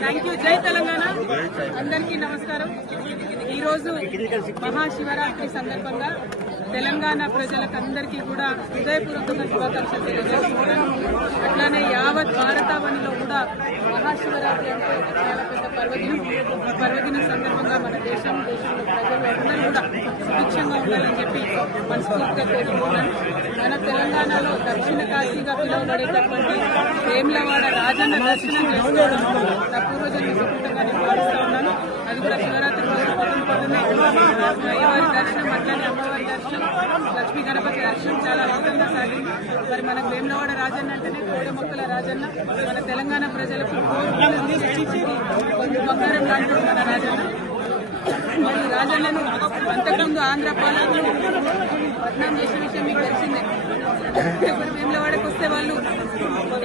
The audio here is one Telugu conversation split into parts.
థ్యాంక్ యూ జై తెలంగాణ అందరికీ నమస్కారం. ఈరోజు మహాశివరాత్రి సందర్భంగా తెలంగాణ ప్రజలకందరికీ కూడా హృదయపూర్వకంగా శుభాకాంక్షలు తెలియజేస్తున్నాను. అట్లానే యావత్ భారతావనిలో కూడా మహాశివరాత్రి అంటే చాలా పెద్ద పర్వదినం. పర్వదినం సందర్భంగా మన దేశం దేశంలో ప్రజలు అందరూ కూడా సుభిక్షంగా ఉండాలని చెప్పి మనస్ఫూర్తిగా కోరుకుంటున్నాను. మన తెలంగాణలో దక్షిణ కాశీగా పిలువబడేటటువంటి వేములవాడ రాజన్న దర్శనం చేసుకోవడం నా పూర్వజన్మ సుకృతంగా నేను భావిస్తా ఉన్నాను. అది కూడా శివరాత్రి రోజు అయ్యవారి దర్శనం అట్లనే అమ్మవారి దర్శనం లక్ష్మీ గణపతి దర్శనం చాలా అద్భుతంగా సాగింది మరి మన వేములవాడ రాజన్న అంటేనే కోడ మొక్కల రాజన్న మన తెలంగాణ ప్రజలకు బంగారం లాంటి మన రాజన్న మరి రాజన్నను అంతకుముందు ఆంధ్ర పాలకులు పట్నం చేసిన విషయం మీకు తెలిసిందే. ఇప్పుడు వేములవాడకు వస్తే వాళ్ళు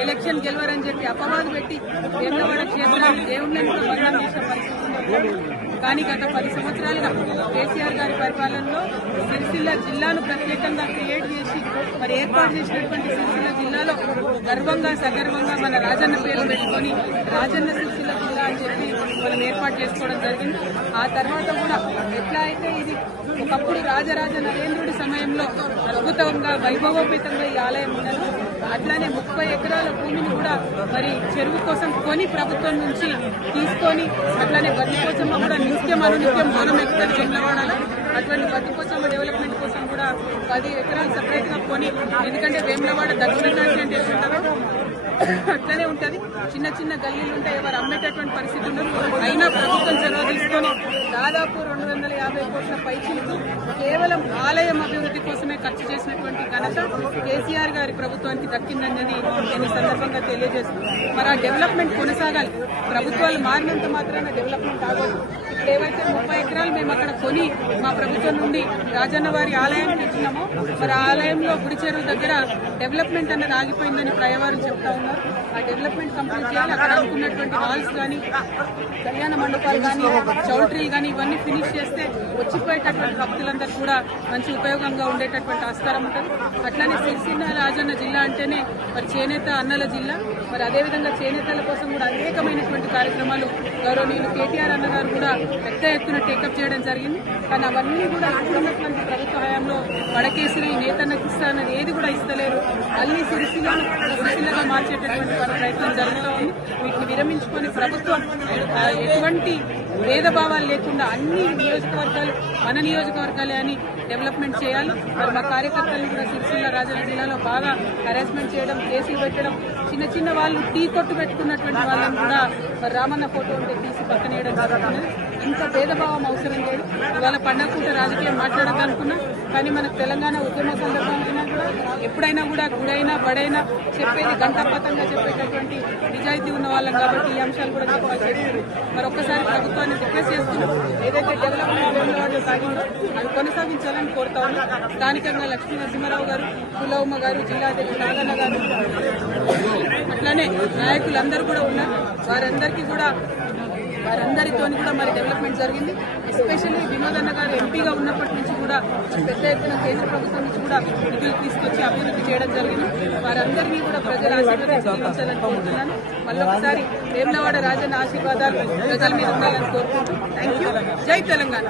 ఎలక్షన్ గెలవరని చెప్పి అపవాదు పెట్టి వేములవాడ క్షేత్రాన్ని దేవుళ్ళని కూడా చేసిన పరిస్థితి కానీ గత పది సంవత్సరాలుగా కేసీఆర్ గారి పరిపాలనలో సిరిసిల్ల జిల్లాను ప్రత్యేకంగా క్రియేట్ చేసి మరి ఏర్పాటు చేసినటువంటి సిరిసిల్ల జిల్లాలో గర్వంగా సగర్వంగా మన రాజన్న పేరు పెట్టుకొని రాజన్న సిరిసిల్ల జిల్లా అని చెప్పి వాళ్ళని ఏర్పాటు చేసుకోవడం జరిగింది. ఆ తర్వాత కూడా ఎట్లా అయితే ఇది ఒకప్పుడు రాజరాజ నరేంద్రుడి సమయంలో అద్భుతంగా వైభవోపేతంగా ఈ ఆలయం ఉన్నది. అట్లానే ముప్పై ఎకరాల భూమిని కూడా మరి చెరువు కోసం కొని ప్రభుత్వం నుంచి తీసుకొని అట్లానే బతికోసమ్మ కూడా నిత్యం అనునిత్యం దూరం ఎక్కుతుంది చెందవాడాలి అటువంటి కోసం డెవలప్మెంట్ కోసం కూడా పది ఎకరాలు సపరేట్గా కొని ఎందుకంటే వేములవాడ దక్షిణ కాశీ అంటే ఎట్లుంటారో అట్లనే ఉంటుంది. చిన్న చిన్న గల్లీలు ఉంటాయి ఎవరు అమ్మేటటువంటి పరిస్థితి ఉండదు. అయినా ప్రభుత్వం చొరవ తీసుకొని దాదాపు రెండు వందల యాభై కోట్ల పైచిలకు కేవలం ఆలయం అభివృద్ధి కోసమే ఖర్చు చేసినటువంటి ఘనత కేసీఆర్ గారి ప్రభుత్వానికి దక్కిందన్నది నేను ఈ సందర్భంగా తెలియజేస్తున్నాను. మరి ఆ డెవలప్మెంట్ కొనసాగాలి. ప్రభుత్వాలు మారినంత మాత్రాన డెవలప్మెంట్ ఆగదు. ఇప్పుడు ఏవైతే ముప్పై ఎకరాలు మేము అక్కడ కొని మా ప్రభుత్వం నుండి రాజన్న వారి ఆలయానికి ఇచ్చినామో మరి ఆ ఆలయంలో గుడి చెరువు దగ్గర డెవలప్మెంట్ అనేది ఆగిపోయిందని ప్రయవారు చెప్తా ఉన్నారు. ఆ డెవలప్మెంట్ కంప్లీట్ చేయాలి. అక్కడ అనుకున్నటువంటి హాల్స్ కానీ కళ్యాణ మండపాలు కానీ చౌల్ట్రీలు కానీ ఇవన్నీ ఫినిష్ చేస్తే వచ్చిపోయేటటువంటి భక్తులందరూ కూడా మంచి ఉపయోగంగా ఉండేటటువంటి ఆస్కారం ఉంటుంది. అట్లానే సిరిసిల్ల రాజన్న జిల్లా అంటేనే మరి చేనేత అన్నల జిల్లా. మరి అదేవిధంగా చేనేతల కోసం కూడా అనేకమైనటువంటి కార్యక్రమాలు గౌరవనీయులు కేటీఆర్ అన్న గారు కూడా పెద్ద ఎత్తున టేకప్ చేయడం జరిగింది. కానీ అవన్నీ కూడా ఇప్పుడున్నటువంటి ప్రభుత్వ హయాంలో వడకేసిరి నేతన్నకి ఇస్తానని ఏది కూడా ఇస్తలేరు. మళ్ళీ సిరిసిల్ల సిరిసిల్లగా మార్చేటటువంటి వారి ప్రయత్నం జరుగుతూ ఉంది. వీటిని విరమించుకొని ప్రభుత్వం ఎటువంటి భేదభావాలు లేకుండా అన్ని నియోజకవర్గాలు మన నియోజకవర్గాలే అని డెవలప్మెంట్ చేయాలి. మరి మా కార్యకర్తలను కూడా సిరిసిల్ల రాజన్న జిల్లాలో బాగా హెరాస్మెంట్ చేయడం కేసులు పెట్టడం చిన్న చిన్న వాళ్ళు టీ కొట్టు పెట్టుకున్నటువంటి వాళ్ళని కూడా మరి రామన్న ఫోటో ఉంటే తీసి పక్కనేయడం జరుగుతున్నది ఇంత భేదభావం అవసరం లేదు. ఇవాళ పండగ రాజకీయం మాట్లాడదనుకున్నా కానీ మనకు తెలంగాణ ఉద్యమ సందర్భంగా కూడా ఎప్పుడైనా కూడా గుడైనా బడైనా చెప్పేది గంటాపతంగా చెప్పేటటువంటి నిజాయితీ ఉన్న వాళ్ళం కాబట్టి ఈ అంశాలు కూడా చెప్పాల్సి మరి ఒక్కసారి ప్రభుత్వాన్ని రిక్వెస్ట్ చేస్తున్నాం ఏదైతే డెవలప్మెంట్ వాళ్ళు సాగిందో అది కొనసాగించాలని కోరుతా ఉన్నాం. స్థానికంగా లక్ష్మీ నరసింహారావు గారు కులవమ్మ గారు జిల్లాధ్యక్షుడు నాగన్న గారు అట్లానే నాయకులందరూ కూడా ఉన్నారు. వారందరికీ కూడా వారందరితో కూడా మరి డెవలప్మెంట్ జరిగింది. ఎస్పెషల్లీ వినోద్ అన్న గారు ఎంపీగా ఉన్నప్పటి నుంచి కూడా పెద్ద ఎత్తున కేంద్ర ప్రభుత్వం నుంచి కూడా నిధులు తీసుకొచ్చి అభివృద్ధి చేయడం జరిగింది. వారందరినీ కూడా ప్రజల ఆశీర్వదించాలని కోరుతున్నాను. మళ్ళొకసారి వేములవాడ రాజన్న ఆశీర్వాదాలు ప్రజల మీద ఉండాలని కోరుకుంటూ. థ్యాంక్ యూ జై తెలంగాణ.